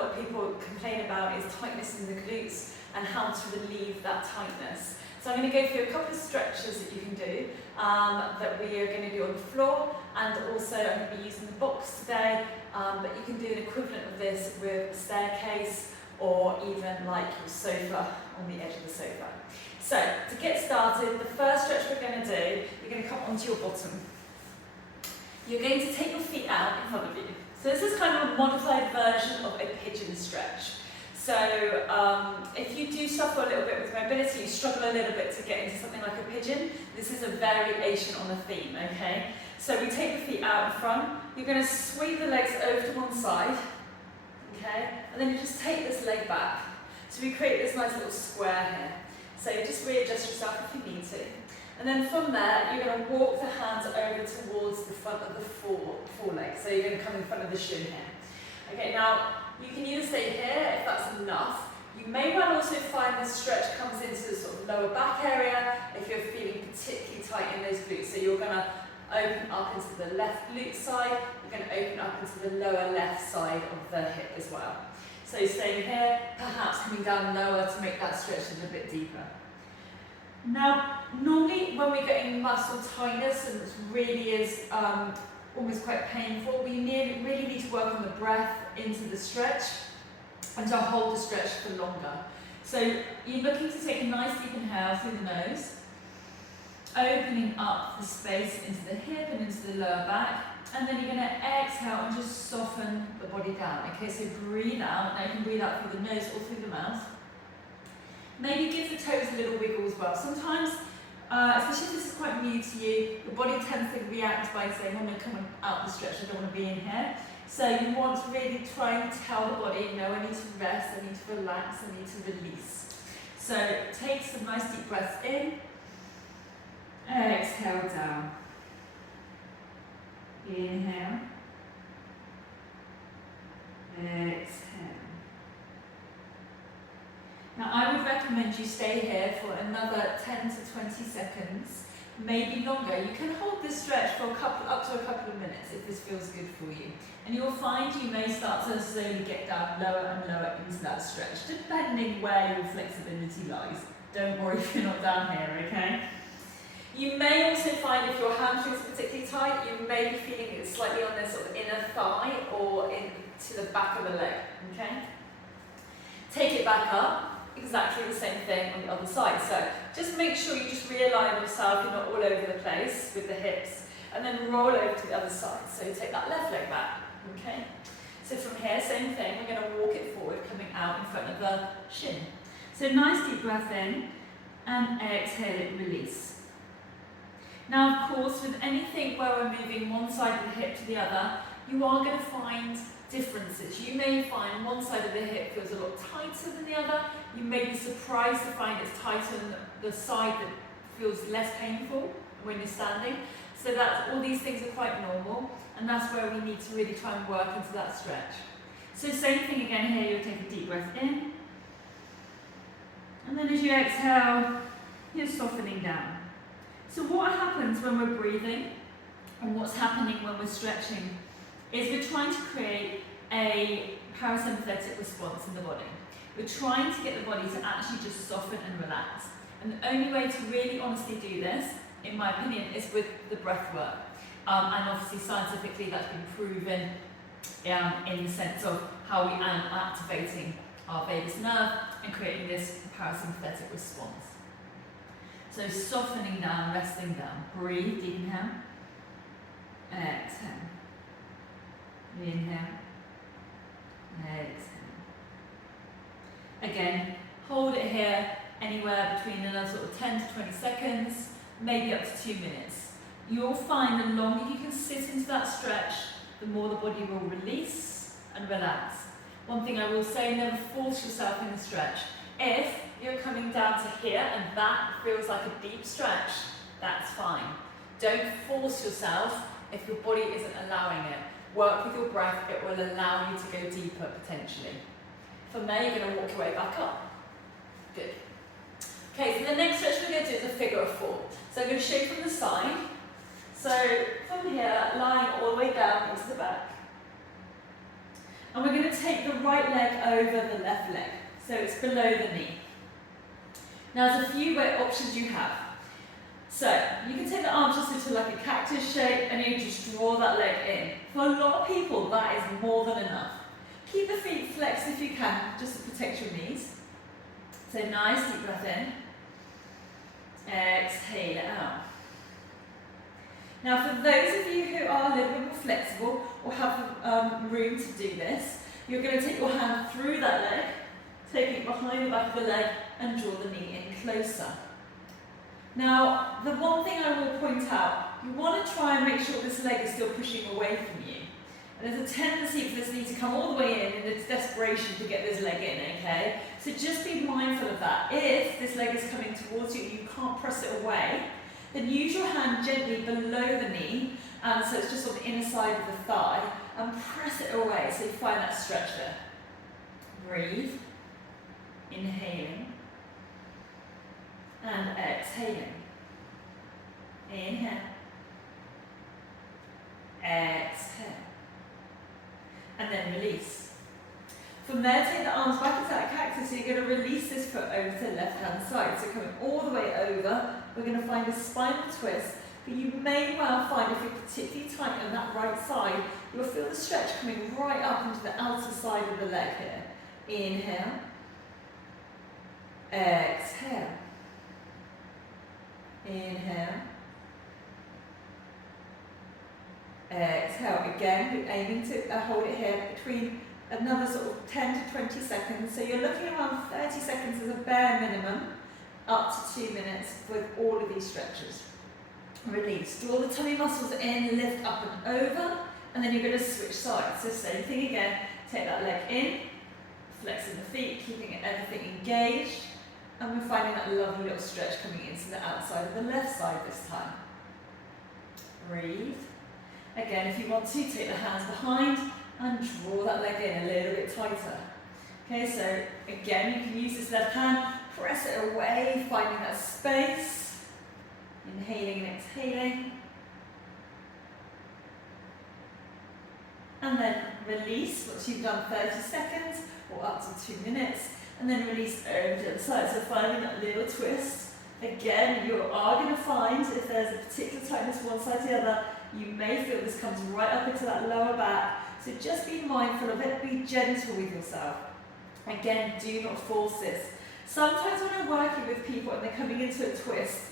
lot of people complain about is tightness in the glutes and how to relieve that tightness. So I'm going to go through a couple of stretches that you can do that we are going to do on the floor, and also I'm going to be using the box today, but you can do an equivalent of this with a staircase or even like your sofa, on the edge of the sofa. So to get started, the first stretch we're going to do, you're going to come onto your bottom. You're going to take your feet out in front of you. So this is kind of a modified version of a pigeon stretch. So if you do suffer a little bit with mobility, you struggle a little bit to get into something like a pigeon, this is a variation on the theme, okay? So we take the feet out in front, you're going to sweep the legs over to one side, okay? And then you just take this leg back. So we create this nice little square here. So you just readjust yourself if you need to. And then from there, you're going to walk the hands over towards the front of the foreleg. So you're going to come in front of the shin here. Okay, now you can either stay here if that's enough. You may well also find the stretch comes into the sort of lower back area if you're feeling particularly tight in those glutes. So you're going to open up into the left glute side. You're going to open up into the lower left side of the hip as well. So staying here, perhaps coming down lower to make that stretch a little bit deeper. Now, normally when we're getting muscle tightness and it really is almost quite painful, we really need to work on the breath into the stretch and to hold the stretch for longer. So you're looking to take a nice deep inhale through the nose, opening up the space into the hip and into the lower back, and then you're going to exhale and just soften the body down. Okay, so breathe out. Now you can breathe out through the nose or through the mouth. Maybe give the toes a little wiggle as well. Sometimes, especially if this is quite new to you, your body tends to react by saying, oh no, come on, out the stretch, I don't want to be in here. So you want to really try and tell the body, no, I need to rest, I need to relax, I need to release. So take some nice deep breaths in, exhale down. Inhale, exhale. Now I would recommend you stay here for another 10 to 20 seconds, maybe longer. You can hold this stretch for up to a couple of minutes if this feels good for you. And you'll find you may start to slowly get down lower and lower into that stretch, depending where your flexibility lies. Don't worry if you're not down here, okay? You may also find if your hamstrings are particularly tight, you may be feeling it slightly on the sort of inner thigh or to the back of the leg, okay? Take it back up, exactly the same thing on the other side. So just make sure you just realign yourself, you're not all over the place with the hips, and then roll over to the other side. So you take that left leg back, okay? So from here, same thing, we're going to walk it forward, coming out in front of the shin. So nice deep breath in, and exhale it, release. Now, of course, with anything where we're moving one side of the hip to the other, you are going to find differences. You may find one side of the hip feels a lot tighter than the other. You may be surprised to find it's tighter than the side that feels less painful when you're standing. So all these things are quite normal, and that's where we need to really try and work into that stretch. So same thing again here, you'll take a deep breath in, and then as you exhale, you're softening down. So what happens when we're breathing and what's happening when we're stretching is we're trying to create a parasympathetic response in the body. We're trying to get the body to actually just soften and relax. And the only way to really honestly do this, in my opinion, is with the breath work. And obviously scientifically that's been proven in the sense of how we are activating our vagus nerve and creating this parasympathetic response. So softening down, resting down. Breathe, deep inhale. Exhale. Inhale. Exhale. Again, hold it here anywhere between another sort of 10 to 20 seconds, maybe up to 2 minutes. You'll find the longer you can sit into that stretch, the more the body will release and relax. One thing I will say, never force yourself in the stretch. If you're coming down to here and that feels like a deep stretch, that's fine. Don't force yourself if your body isn't allowing it. Work with your breath, it will allow you to go deeper potentially. From there, you're going to walk your way back up. Good. Okay, so the next stretch we're going to do is a figure of four. So I'm going to show you from the side. So from here, lying all the way down into the back. And we're going to take the right leg over the left leg, so it's below the knee. Now there's a few options you have. So you can take the arms just into like a cactus shape and you just draw that leg in. For a lot of people that is more than enough. Keep the feet flexed if you can, just to protect your knees. So nice deep breath in. Exhale it out. Now for those of you who are a little bit more flexible or have room to do this, you're going to take your hand through that leg, take it behind the back of the leg and draw the knee in closer. Now the one thing I will point out, you want to try and make sure this leg is still pushing away from you. And there's a tendency for this knee to come all the way in its desperation to get this leg in, okay? So just be mindful of that. If this leg is coming towards you and you can't press it away, then use your hand gently below the knee, and so it's just on the inner side of the thigh, and press it away so you find that stretch there. Breathe, inhaling, and exhaling. Inhale, exhale, and then release. From there, take the arms back into that cactus, so you're going to release this foot over to the left-hand side. So coming all the way over, we're going to find a spinal twist, but you may well find if you're particularly tight on that right side, you'll feel the stretch coming right up into the outer side of the leg here. Inhale, exhale, inhale, exhale. Again, we're aiming to hold it here between another sort of 10 to 20 seconds. So you're looking around 30 seconds as a bare minimum, up to 2 minutes with all of these stretches. Release. Draw the tummy muscles in, lift up and over, and then you're going to switch sides. So same thing again, take that leg in, flexing the feet, keeping everything engaged, and we're finding that lovely little stretch coming into the outside of the left side this time. Breathe. Again, if you want to, take the hands behind and draw that leg in a little bit tighter. Okay, so again, you can use this left hand, press it away, finding that space. Inhaling and exhaling. And then release once you've done 30 seconds or up to 2 minutes. And then release over to the other side. So finding that little twist. Again, you are going to find if there's a particular tightness one side to the other, you may feel this comes right up into that lower back. So just be mindful of it, be gentle with yourself. Again, do not force this. Sometimes when I'm working with people and they're coming into a twist,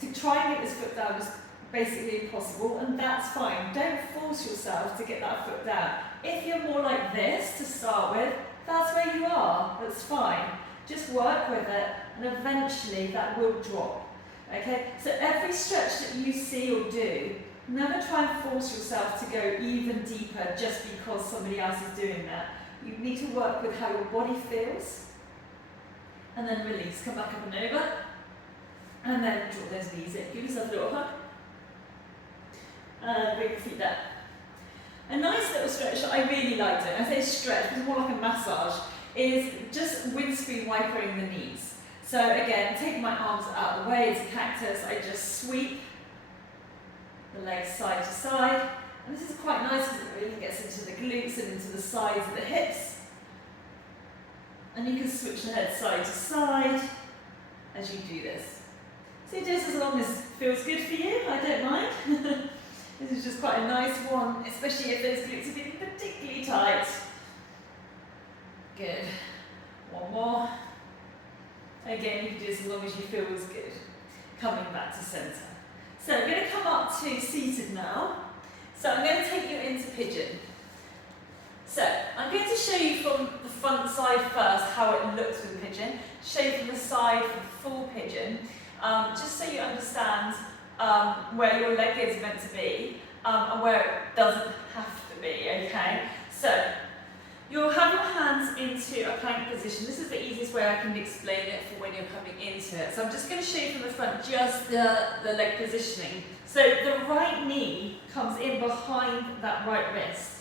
to try and get this foot down is basically impossible, and that's fine. Don't force yourself to get that foot down. If you're more like this to start with, that's where you are, that's fine. Just work with it, and eventually that will drop. Okay, so every stretch that you see or do, never try and force yourself to go even deeper just because somebody else is doing that. You need to work with how your body feels, and then release. Come back up and over, and then draw those knees in. Give yourself a little hug, and bring your feet down. A nice little stretch that I really like doing, I say stretch, but it's more like a massage, is just windscreen wipering the knees. So again, taking my arms out of the way, it's a cactus, I just sweep the legs side to side. And this is quite nice because it really gets into the glutes and into the sides of the hips. And you can switch the head side to side as you do this. So just as long as it feels good for you, I don't mind. This is just quite a nice one, especially if those glutes are feeling particularly tight. Good. One more. Again, you can do this as long as you feel is good. Coming back to centre. So I'm going to come up to seated now. So I'm going to take you into pigeon. So I'm going to show you from the front side first how it looks with the pigeon. Show you from the side for the full pigeon, just so you understand where your leg is meant to be and where it doesn't have to be, okay? So you'll have your hands into a plank position. This is the easiest way I can explain it for when you're coming into it. So I'm just going to show you from the front just the leg positioning. So the right knee comes in behind that right wrist.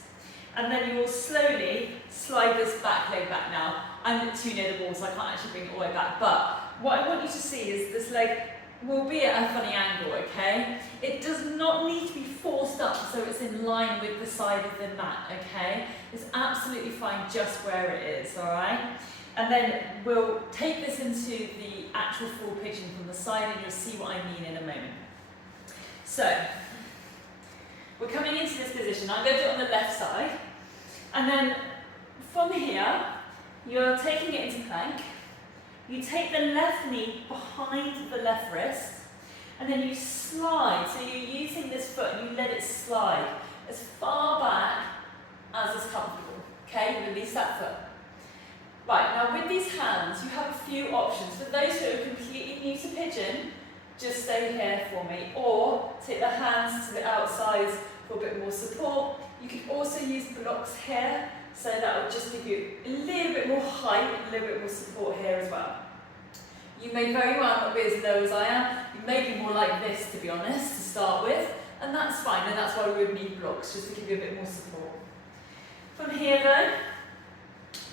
And then you will slowly slide this back leg back now. I'm too near the wall, so I can't actually bring it all the way back. But what I want you to see is this leg will be at a funny angle, okay? It does not need to be forced up so it's in line with the side of the mat, okay? It's absolutely fine just where it is, all right? And then we'll take this into the actual full pigeon from the side and you'll see what I mean in a moment. So, we're coming into this position. I'm going to do it on the left side. And then from here, you're taking it into plank. You take the left knee behind the left wrist, and then you slide. So you're using this foot and you let it slide as far back as is comfortable. Okay, release that foot. Right, now with these hands, you have a few options. For those who are completely new to pigeon, just stay here for me, or take the hands to the outsides for a bit more support. You could also use blocks here, so that will just give you a little bit more height and a little bit more support here as well. You may very well not be as low as I am. You may be more like this, to be honest, to start with, and that's fine, and that's why we would need blocks, just to give you a bit more support. From here though,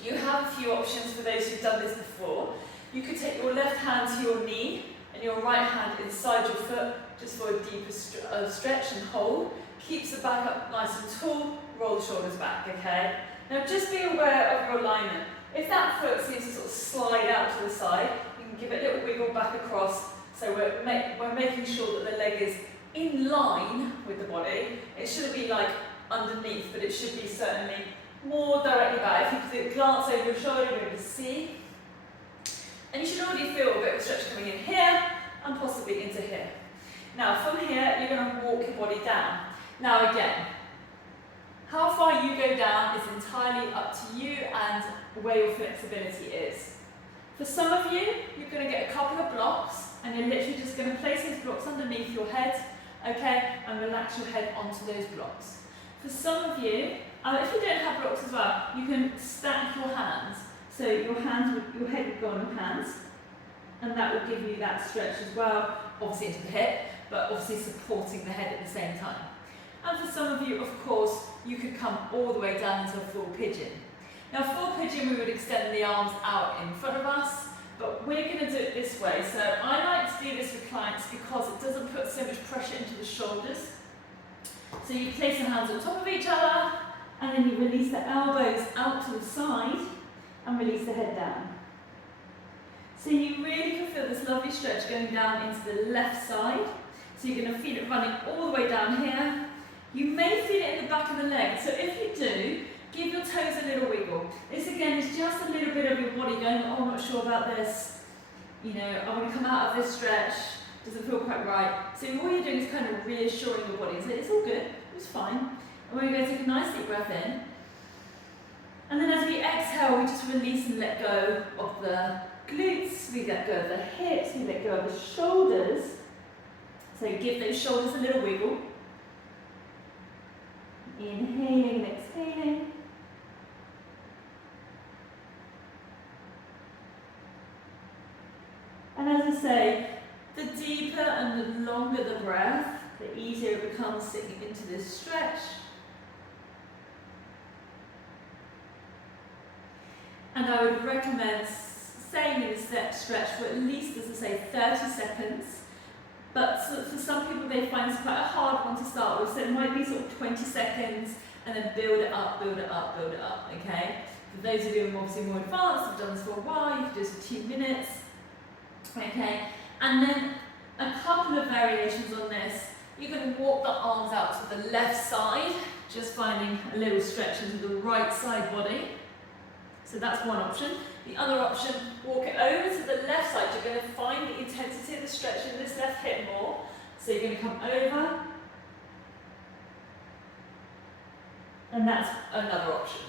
you have a few options for those who've done this before. You could take your left hand to your knee, and your right hand inside your foot, just for a deeper stretch and hold. Keeps the back up nice and tall, roll the shoulders back, okay? Now just be aware of your alignment. If that foot seems to sort of slide out to the side, you can give it a little wiggle back across, so we're making sure that the leg is in line with the body. It shouldn't be like underneath, but it should be certainly more directly back. If you could glance over your shoulder, you're able to see. And you should already feel a bit of stretch coming in here, and possibly into here. Now from here, you're going to walk your body down. Now again, how far you go down is entirely up to you and where your flexibility is. For some of you, you're going to get a couple of blocks and you're literally just going to place those blocks underneath your head, okay, and relax your head onto those blocks. For some of you, if you don't have blocks as well, you can stack your hands. So your head would go on your hands, and that will give you that stretch as well, obviously into the hip, but obviously supporting the head at the same time. And for some of you, of course, you could come all the way down into a full pigeon. Now, full pigeon, we would extend the arms out in front of us, but we're going to do it this way. So I like to do this with clients because it doesn't put so much pressure into the shoulders. So you place your hands on top of each other, and then you release the elbows out to the side, and release the head down. So you really can feel this lovely stretch going down into the left side. So you're going to feel it running all the way down here. You may feel it in the back of the leg. So if you do, give your toes a little wiggle. This again is just a little bit of your body going, oh, I'm not sure about this. You know, I want to come out of this stretch. Doesn't feel quite right. So all you're doing is kind of reassuring your body. So it's all good, it's fine. And we're going to take a nice deep breath in. And then as we exhale, we just release and let go of the glutes, we let go of the hips, we let go of the shoulders. So give those shoulders a little wiggle. Inhaling and exhaling. And as I say, the deeper and the longer the breath, the easier it becomes sitting into this stretch. And I would recommend staying in this stretch for at least, as I say, 30 seconds. But for some people, they find it's quite a hard one to start with, so it might be sort of 20 seconds, and then build it up, build it up, build it up, okay? For those of you who are obviously more advanced, have done this for a while, you can do this for 2 minutes, okay? And then a couple of variations on this. You can walk the arms out to the left side, just finding a little stretch into the right side body. So that's one option. The other option, walk it over to the left side. You're going to find the intensity of the stretch in this left hip more. So you're going to come over. And that's another option.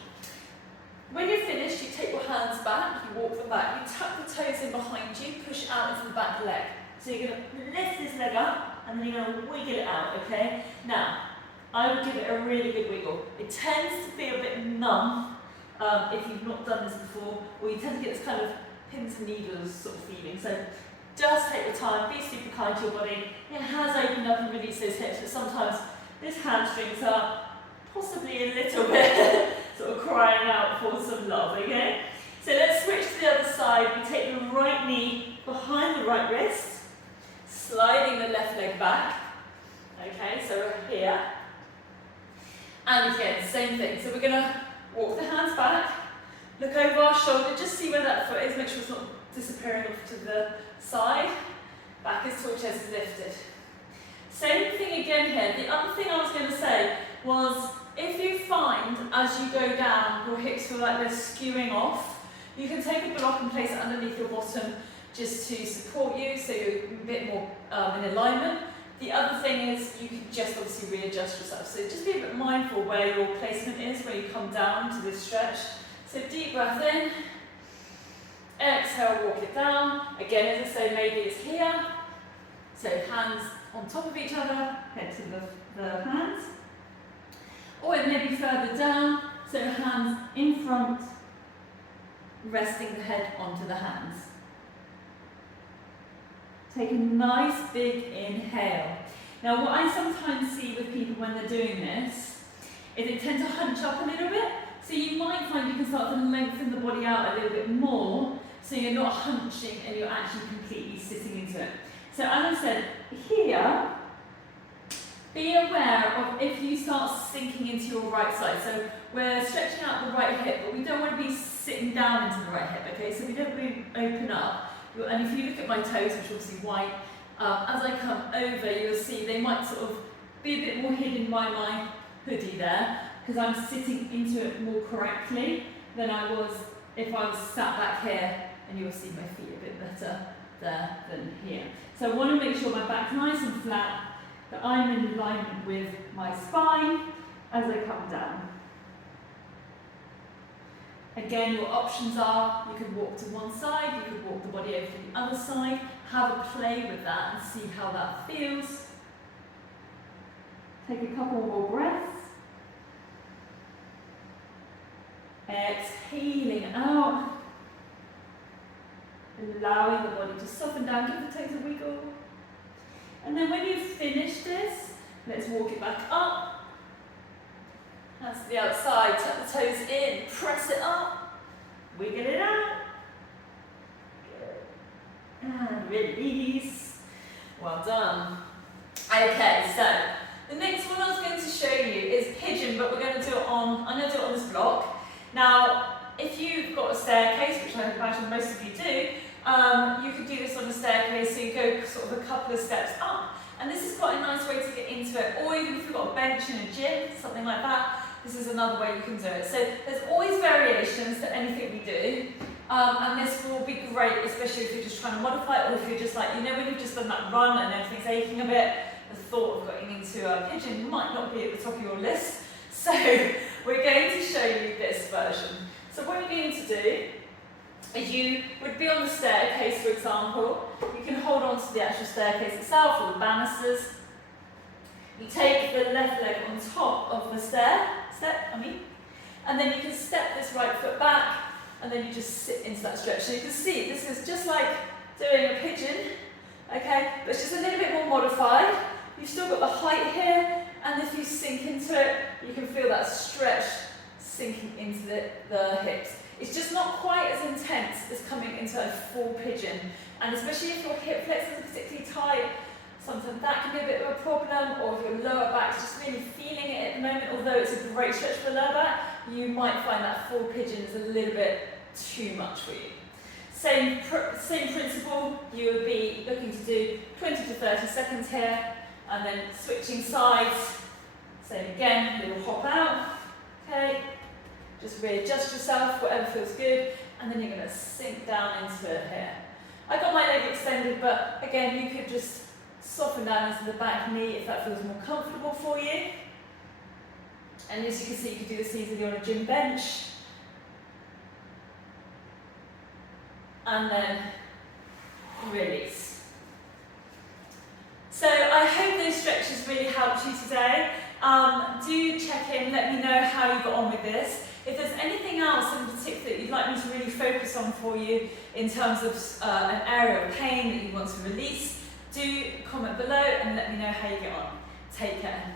When you're finished, you take your hands back, you walk them back, you tuck the toes in behind you, push out into the back leg. So you're going to lift this leg up, and then you're going to wiggle it out, okay? Now, I would give it a really good wiggle. It tends to be a bit numb if you've not done this before, or you tend to get this kind of pins and needles sort of feeling. So just take your time, be super kind to your body. Your hands open up and release those hips, but sometimes those hamstrings are possibly a little bit sort of crying out for some love, okay? So let's switch to the other side. We take the right knee behind the right wrist, sliding the left leg back. Okay, so we're here. And again, same thing. So we're going to walk the hands back, look over our shoulder, just see where that foot is, make sure it's not disappearing off to the side. Back as tall, chest is lifted. Same thing again here. The other thing I was going to say was, if you find as you go down, your hips feel like they're skewing off, you can take a block and place it underneath your bottom just to support you, so you're a bit more in alignment. The other thing is you can just obviously readjust yourself. So just be a bit mindful where your placement is, where you come down to this stretch. So deep breath in, exhale, walk it down. Again, as I say, maybe it's here. So hands on top of each other, head to the hands. Or it may be further down, so hands in front, resting the head onto the hands. Take a nice big inhale. Now what I sometimes see with people when they're doing this is they tend to hunch up a little bit. So you might find you can start to lengthen the body out a little bit more, so you're not hunching and you're actually completely sitting into it. So as I said, here, be aware of if you start sinking into your right side. So we're stretching out the right hip, but we don't want to be sitting down into the right hip, okay? So we don't really open up. And if you look at my toes, which are obviously white, as I come over, you'll see they might sort of be a bit more hidden by my hoodie there, because I'm sitting into it more correctly than I was if I was sat back here, and you'll see my feet a bit better there than here. So I want to make sure my back's nice and flat, that I'm in alignment with my spine as I come down. Again, your options are, you could walk to one side, you could walk the body over to the other side, have a play with that and see how that feels. Take a couple more breaths. Exhaling out. Allowing the body to soften down, give the toes a wiggle. And then when you've finished this, let's walk it back up. Hands to the outside, tuck the toes in, press it up, wiggle it out. Good. And release. Well done. Okay, so the next one I was going to show you is pigeon, but we're going to do it on, I'm going to do it on this block. Now, if you've got a staircase, which I imagine most of you do, you could do this on a staircase, so you go sort of a couple of steps up. And this is quite a nice way to get into it, or even if you've got a bench in a gym, something like that, this is another way you can do it. So there's always variations to anything we do, and this will be great, especially if you're just trying to modify it, or if you're just like, you know, when you've just done that run and everything's aching a bit, the thought of getting into a pigeon might not be at the top of your list. So we're going to show you this version. So what you're going to do is you would be on the staircase, for example. You can hold on to the actual staircase itself, or the banisters. You take the left leg on top of the and then you can step this right foot back, and then you just sit into that stretch. So you can see, this is just like doing a pigeon, okay? But it's just a little bit more modified. You've still got the height here, and if you sink into it, you can feel that stretch sinking into the hips. It's just not quite as intense as coming into a full pigeon. And especially if your hip flexors are particularly tight, sometimes that can be a bit of a problem, or if your lower back's just really feeling it at the moment, although it's a great stretch for the lower back, you might find that full pigeon is a little bit too much for you. Same principle, you would be looking to do 20 to 30 seconds here, and then switching sides. Same again, little hop out, okay? Just readjust yourself, whatever feels good, and then you're going to sink down into it here. I got my leg extended, but again, you could just soften down into the back knee if that feels more comfortable for you. And as you can see, you can do this easily on a gym bench. And then release. So I hope those stretches really helped you today. Do check in, let me know how you got on with this. If there's anything else in particular that you'd like me to really focus on for you in terms of an area of pain that you want to release, do comment below and let me know how you get on. Take care.